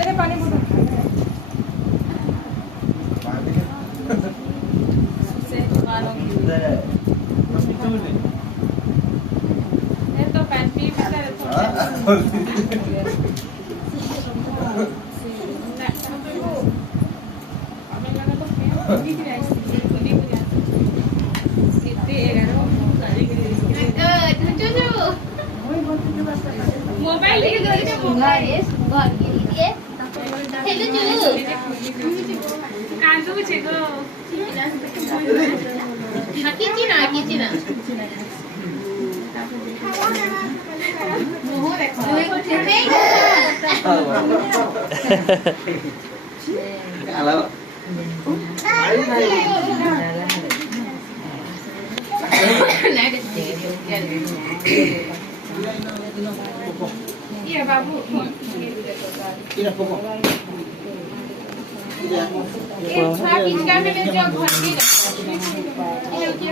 अरे पानी बोतल से मारोगी ये तो पैन पी भी कर थोड़ा मोबाइल लेके कांदू छे गो किचिना Halo. Iya babu. Tidak pokok. Eh, habis kami menjual